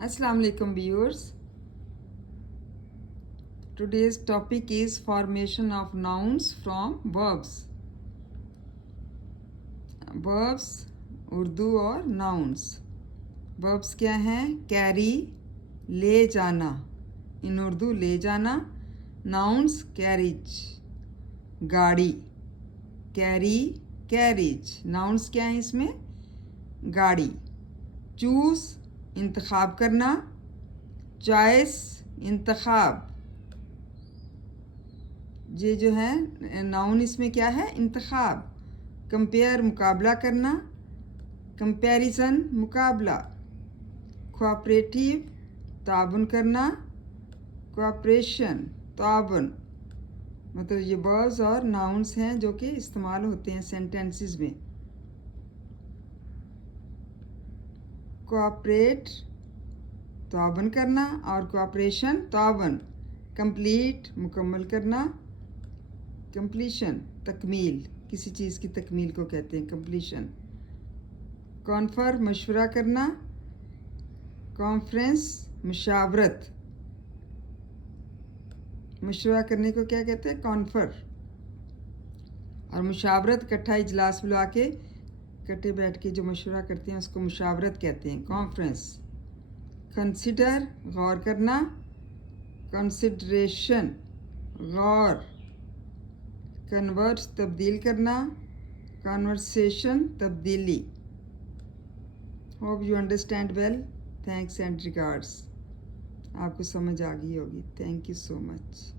Assalamu alaikum viewers. Today's topic is formation of nouns from verbs. Verbs Urdu और nouns. Verbs क्या हैं? Carry ले जाना, in उर्दू ले जाना. Nouns carriage गाड़ी, carry carriage. Nouns क्या हैं इसमें? गाड़ी. Choose इंतखाब करना, चॉइस इंतखाब. ये जो है नाउन इसमें क्या है? इंतखाब. कंपेयर मुकाबला करना, कंपैरिजन मुकाबला. कोऑपरेटिव ताबन करना, कोऑपरेशन ताबन. मतलब ये वर्ब्स और नाउन्स हैं जो कि इस्तेमाल होते हैं सेंटेंसेस में. कोऑपरेट ताबन करना और कोऑपरेशन ताबन. कंप्लीट मुकम्मल करना, कंप्लीशन तकमील, किसी चीज़ की तकमील को कहते हैं कंप्लीशन. कॉन्फर मशवरा करना, कॉन्फ्रेंस मुशावरत. मशवरा करने को क्या कहते हैं? कॉन्फर. और मुशावरत इकट्ठा इजलास बुला के इकट्ठे बैठ के जो मशवरा करते हैं उसको मुशावरत कहते हैं, कॉन्फ्रेंस. कंसिडर गौर करना, कंसिडरेशन गौर. कन्वर्ट तब्दील करना, कन्वर्सेशन तब्दीली. Hope you understand well. Thanks and regards. आपको समझ आ गई होगी. Thank you so much.